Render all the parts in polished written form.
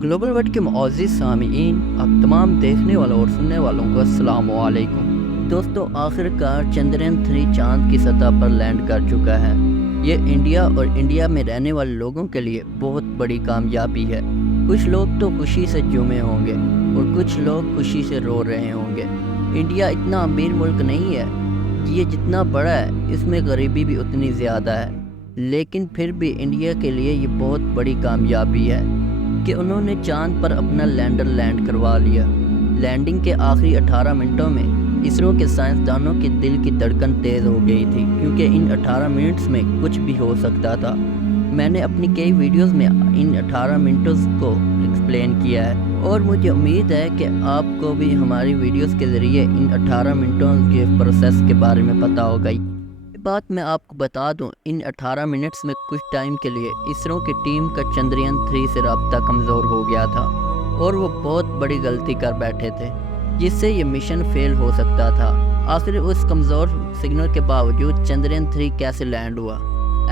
Global world के मुअज़्ज़िज़ सामीईन, अब तमाम देखने वालों और सुनने वालों को अस्सलाम वालेकुम। दोस्तों, आखिरकार चंद्रयान-3 चाँद की सतह पर लैंड कर चुका है। ये इंडिया और इंडिया में रहने वाले लोगों के लिए बहुत बड़ी कामयाबी है। कुछ लोग तो खुशी से झूमे होंगे और कुछ लोग खुशी से रो रहे होंगे। इंडिया इतना अमीर मुल्क नहीं है, ये जितना बड़ा है इसमें गरीबी भी उतनी ज़्यादा है, लेकिन फिर भी इंडिया के लिए ये बहुत बड़ी कामयाबी है कि उन्होंने चांद पर अपना लैंडर लैंड करवा लिया। लैंडिंग के आखिरी 18 मिनटों में इसरो के साइंसदानों के दिल की धड़कन तेज़ हो गई थी, क्योंकि इन 18 मिनट्स में कुछ भी हो सकता था। मैंने अपनी कई वीडियोस में इन 18 मिनटों को एक्सप्लेन किया है और मुझे उम्मीद है कि आपको भी हमारी वीडियोस के ज़रिए इन 18 मिनटों के प्रोसेस के बारे में पता होगा। बात मैं आपको बता दूं, इन 18 मिनट्स में कुछ टाइम के लिए इसरो की टीम का चंद्रयान-3 से राब्ता कमज़ोर हो गया था और वो बहुत बड़ी गलती कर बैठे थे, जिससे ये मिशन फेल हो सकता था। आखिर उस कमज़ोर सिग्नल के बावजूद चंद्रयान-3 कैसे लैंड हुआ,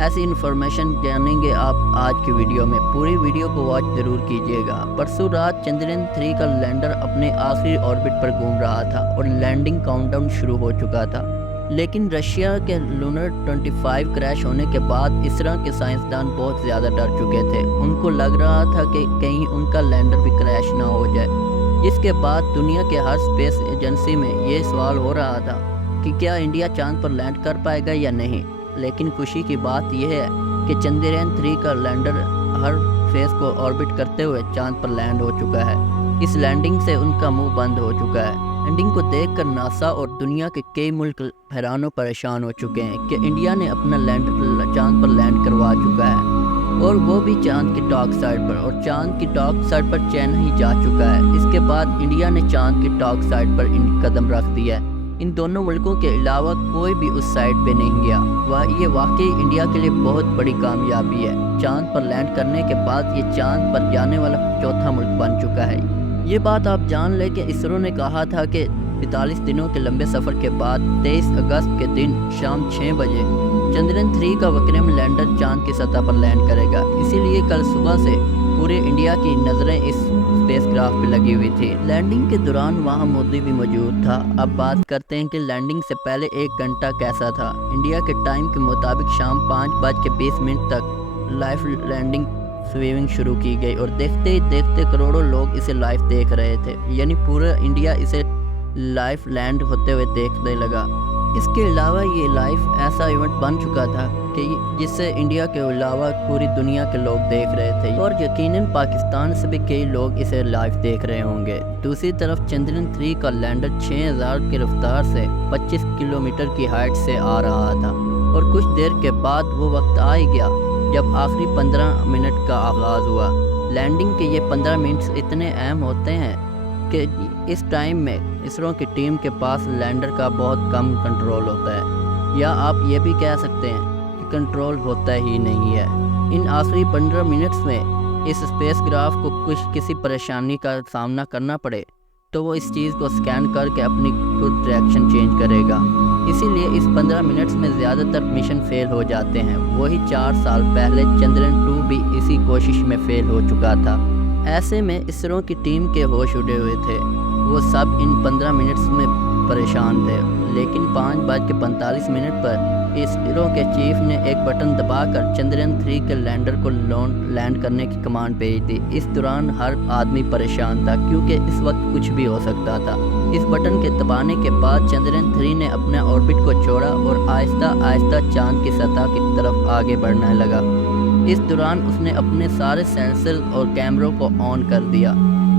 ऐसी इन्फॉर्मेशन जानेंगे आप आज की वीडियो में। पूरी वीडियो को वॉच ज़रूर कीजिएगा। परसों रात चंद्रयान-3 का लैंडर अपने आखिरी ऑर्बिट पर घूम रहा था और लैंडिंग काउंटडाउन शुरू हो चुका था, लेकिन रशिया के लूनर 25 क्रैश होने के बाद इसरो के साइंसदान बहुत ज़्यादा डर चुके थे। उनको लग रहा था कि कहीं उनका लैंडर भी क्रैश ना हो जाए, जिसके बाद दुनिया के हर स्पेस एजेंसी में ये सवाल हो रहा था कि क्या इंडिया चांद पर लैंड कर पाएगा या नहीं। लेकिन खुशी की बात यह है कि चंद्रयान-3 का लैंडर हर फेस को ऑर्बिट करते हुए चांद पर लैंड हो चुका है। इस लैंडिंग से उनका मुंह बंद हो चुका है। लैंडिंग को देखकर नासा और दुनिया के कई मुल्क हैरान और परेशान हो चुके हैं कि इंडिया ने अपना लैंडर चांद पर लैंड करवा चुका है, और वो भी चांद की टॉप साइड पर, और चांद की टॉप साइड पर चाइना ही जा चुका है। इसके बाद इंडिया ने चांद की टॉप साइड पर कदम रख दिया है। इन दोनों मुल्कों के अलावा कोई भी उस साइड पे नहीं गया। ये वाकई इंडिया के लिए बहुत बड़ी कामयाबी है। चांद पर लैंड करने के बाद ये चांद पर जाने वाला चौथा मुल्क बन चुका है। ये बात आप जान लें कि इसरो ने कहा था कि 45 दिनों के लंबे सफ़र के बाद 23 अगस्त के दिन शाम 6 बजे चंद्रयान-3 का विक्रम लैंडर चांद की सतह पर लैंड करेगा। इसीलिए कल सुबह से पूरे इंडिया की नज़रें इस स्पेसक्राफ्ट पे लगी हुई थी। लैंडिंग के दौरान वहाँ मोदी भी मौजूद था। अब बात करते हैं कि लैंडिंग से पहले 1 घंटा कैसा था। इंडिया के टाइम के मुताबिक शाम 5:20 तक लाइव लैंडिंग स्विमिंग शुरू की गई और देखते ही देखते करोड़ों लोग इसे लाइव देख रहे थे, यानी पूरा इंडिया इसे लाइव लैंड होते हुए देखने लगा। इसके अलावा ये लाइव ऐसा इवेंट बन चुका था कि जिससे इंडिया के अलावा पूरी दुनिया के लोग देख रहे थे, और यकीनन पाकिस्तान से भी कई लोग इसे लाइव देख रहे होंगे। दूसरी तरफ चंद्रयान-3 का लैंडर 6000 की रफ्तार से 25 किलोमीटर की हाइट से आ रहा था, और कुछ देर के बाद वो वक्त आ ही गया जब आखिरी 15 मिनट का आगाज़ हुआ। लैंडिंग के ये 15 मिनट्स इतने अहम होते हैं कि इस टाइम में इसरो की टीम के पास लैंडर का बहुत कम कंट्रोल होता है, या आप ये भी कह सकते हैं कि कंट्रोल होता ही नहीं है। इन आखिरी 15 मिनट्स में इस स्पेसक्राफ्ट को किसी परेशानी का सामना करना पड़े तो वो इस चीज़ को स्कैन करके अपनी खुद डायरेक्शन चेंज करेगा। इसीलिए इस 15 मिनट्स में ज़्यादातर मिशन फेल हो जाते हैं। वही 4 साल पहले चंद्रयान-2 भी इसी कोशिश में फेल हो चुका था। ऐसे में इसरो की टीम के होश उड़े हुए थे। वो सब इन 15 मिनट्स में परेशान थे, लेकिन 5:45 पर इसरो के चीफ ने एक बटन दबाकर चंद्रयान-3 के लैंडर को लैंड करने की कमांड भेज दी। इस दौरान हर आदमी परेशान था, क्योंकि इस वक्त कुछ भी हो सकता था। इस बटन के दबाने के बाद चंद्रयान-3 ने अपने ऑर्बिट को छोड़ा और आहिस्ता आहिस्ता चांद की सतह की तरफ आगे बढ़ने लगा। इस दौरान उसने अपने सारे सेंसर और कैमरों को ऑन कर दिया।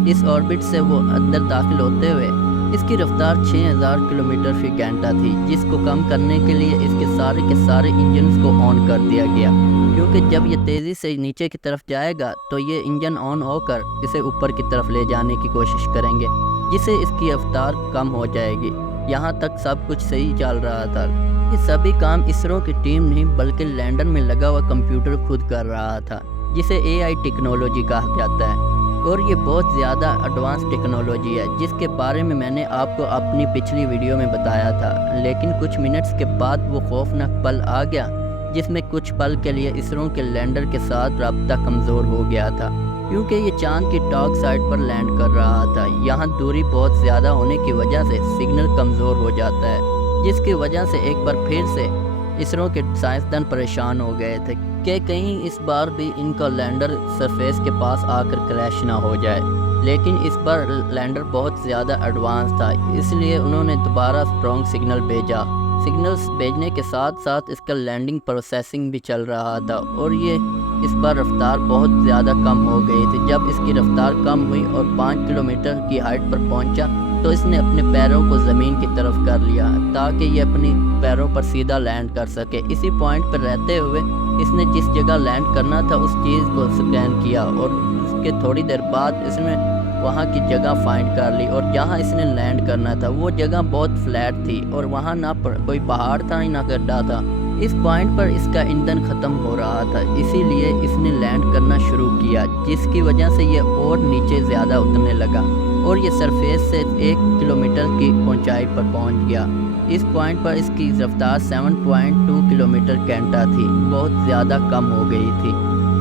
इस ऑर्बिट से वो अंदर दाखिल होते हुए इसकी रफ्तार 6000 किलोमीटर फी घंटा थी, जिसको कम करने के लिए इसके सारे के सारे इंजन्स को ऑन कर दिया गया, क्योंकि जब ये तेज़ी से नीचे की तरफ जाएगा तो ये इंजन ऑन होकर इसे ऊपर की तरफ ले जाने की कोशिश करेंगे, जिससे इसकी रफ्तार कम हो जाएगी। यहाँ तक सब कुछ सही चल रहा था। ये सभी काम इसरो की टीम नहीं बल्कि लैंडर में लगा हुआ कंप्यूटर खुद कर रहा था, जिसे AI टेक्नोलॉजी कहा जाता है, और ये बहुत ज़्यादा एडवांस टेक्नोलॉजी है, जिसके बारे में मैंने आपको अपनी पिछली वीडियो में बताया था। लेकिन कुछ मिनट्स के बाद वो खौफनाक पल आ गया, जिसमें कुछ पल के लिए इसरो के लैंडर के साथ राब्ता कमज़ोर हो गया था। क्योंकि ये चांद की डार्क साइड पर लैंड कर रहा था। यहाँ दूरी बहुत ज़्यादा होने की वजह से सिग्नल कमज़ोर हो जाता है, जिसकी वजह से एक बार फिर से इसरो के साइंसदान परेशान हो गए थे कि कहीं इस बार भी इनका लैंडर सरफेस के पास आकर क्रैश ना हो जाए। लेकिन इस बार लैंडर बहुत ज़्यादा एडवांस था, इसलिए उन्होंने दोबारा स्ट्रॉन्ग सिग्नल भेजा। सिग्नल्स भेजने के साथ साथ इसका लैंडिंग प्रोसेसिंग भी चल रहा था और ये इस बार रफ्तार बहुत ज़्यादा कम हो गई थी। जब इसकी रफ्तार कम हुई और 5 किलोमीटर की हाइट पर पहुंचा तो इसने अपने पैरों को ज़मीन की तरफ कर लिया ताकि ये अपनी पैरों पर सीधा लैंड कर सके। इसी पॉइंट पर रहते हुए इसने जिस जगह लैंड करना था उस चीज़ को स्कैन किया और उसके थोड़ी देर बाद इसने वहाँ की जगह फाइंड कर ली और जहाँ इसने लैंड करना था वो जगह बहुत फ्लैट थी और वहाँ ना कोई पहाड़ था ना गड्ढा था। इस पॉइंट पर इसका ईंधन ख़त्म हो रहा था, इसीलिए इसने लैंड करना शुरू किया, जिसकी वजह से ये और नीचे ज़्यादा उतरने लगा और ये सरफेस से 1 किलोमीटर की ऊंचाई पर पहुंच गया। इस पॉइंट पर इसकी रफ्तार 7.2 किलोमीटर घंटा थी, बहुत ज़्यादा कम हो गई थी।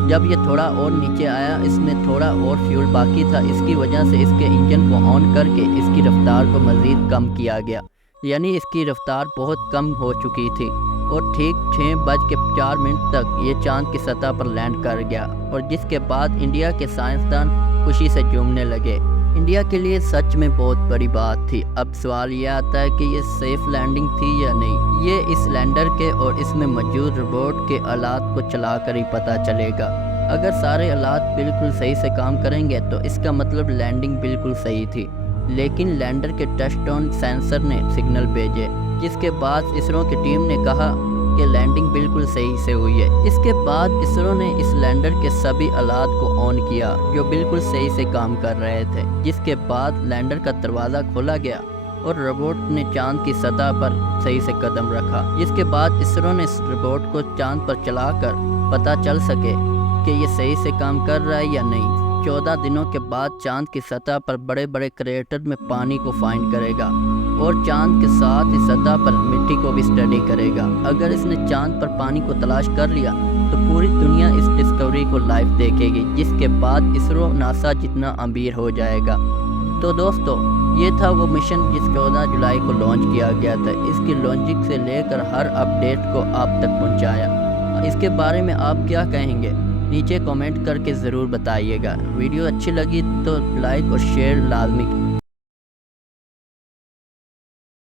जब ये थोड़ा और नीचे आया, इसमें थोड़ा और फ्यूल बाकी था, इसकी वजह से इसके इंजन को ऑन करके इसकी रफ्तार को मज़ीद कम किया गया, यानी इसकी रफ्तार बहुत कम हो चुकी थी और ठीक 6:04 तक ये चांद की सतह पर लैंड कर गया और जिसके बाद इंडिया के साइंसदान खुशी से झूमने लगे। इंडिया के लिए सच में बहुत बड़ी बात थी। अब सवाल ये आता है कि ये सेफ लैंडिंग थी या नहीं। ये इस लैंडर के और इसमें मौजूद रोबोट के आलात को चलाकर ही पता चलेगा। अगर सारे आलात बिल्कुल सही से काम करेंगे तो इसका मतलब लैंडिंग बिल्कुल सही थी, लेकिन लैंडर के टचडाउन सेंसर ने सिग्नल भेजे, जिसके बाद इसरो की टीम ने कहा कि लैंडिंग बिल्कुल सही से हुई है। इसके बाद इसरो ने इस लैंडर के सभी आलात को ऑन किया जो बिल्कुल सही से काम कर रहे थे, जिसके बाद लैंडर का दरवाज़ा खोला गया और रोबोट ने चांद की सतह पर सही से कदम रखा। जिसके बाद इसरो ने इस रोबोट को चांद पर चलाकर पता चल सके कि ये सही से काम कर रहा है या नहीं। 14 दिनों के बाद चांद की सतह पर बड़े बड़े क्रेटर में पानी को फाइंड करेगा और चांद के साथ ही सतह पर मिट्टी को भी स्टडी करेगा। अगर इसने चांद पर पानी को तलाश कर लिया तो पूरी दुनिया इस डिस्कवरी को लाइव देखेगी, जिसके बाद इसरो नासा जितना अमीर हो जाएगा। तो दोस्तों, ये था वो मिशन जिस 14 जुलाई को लॉन्च किया गया था। इसकी लॉन्चिंग से लेकर हर अपडेट को आप तक पहुंचाया। इसके बारे में आप क्या कहेंगे नीचे कमेंट करके ज़रूर बताइएगा। वीडियो अच्छी लगी तो लाइक और शेयर लाजमी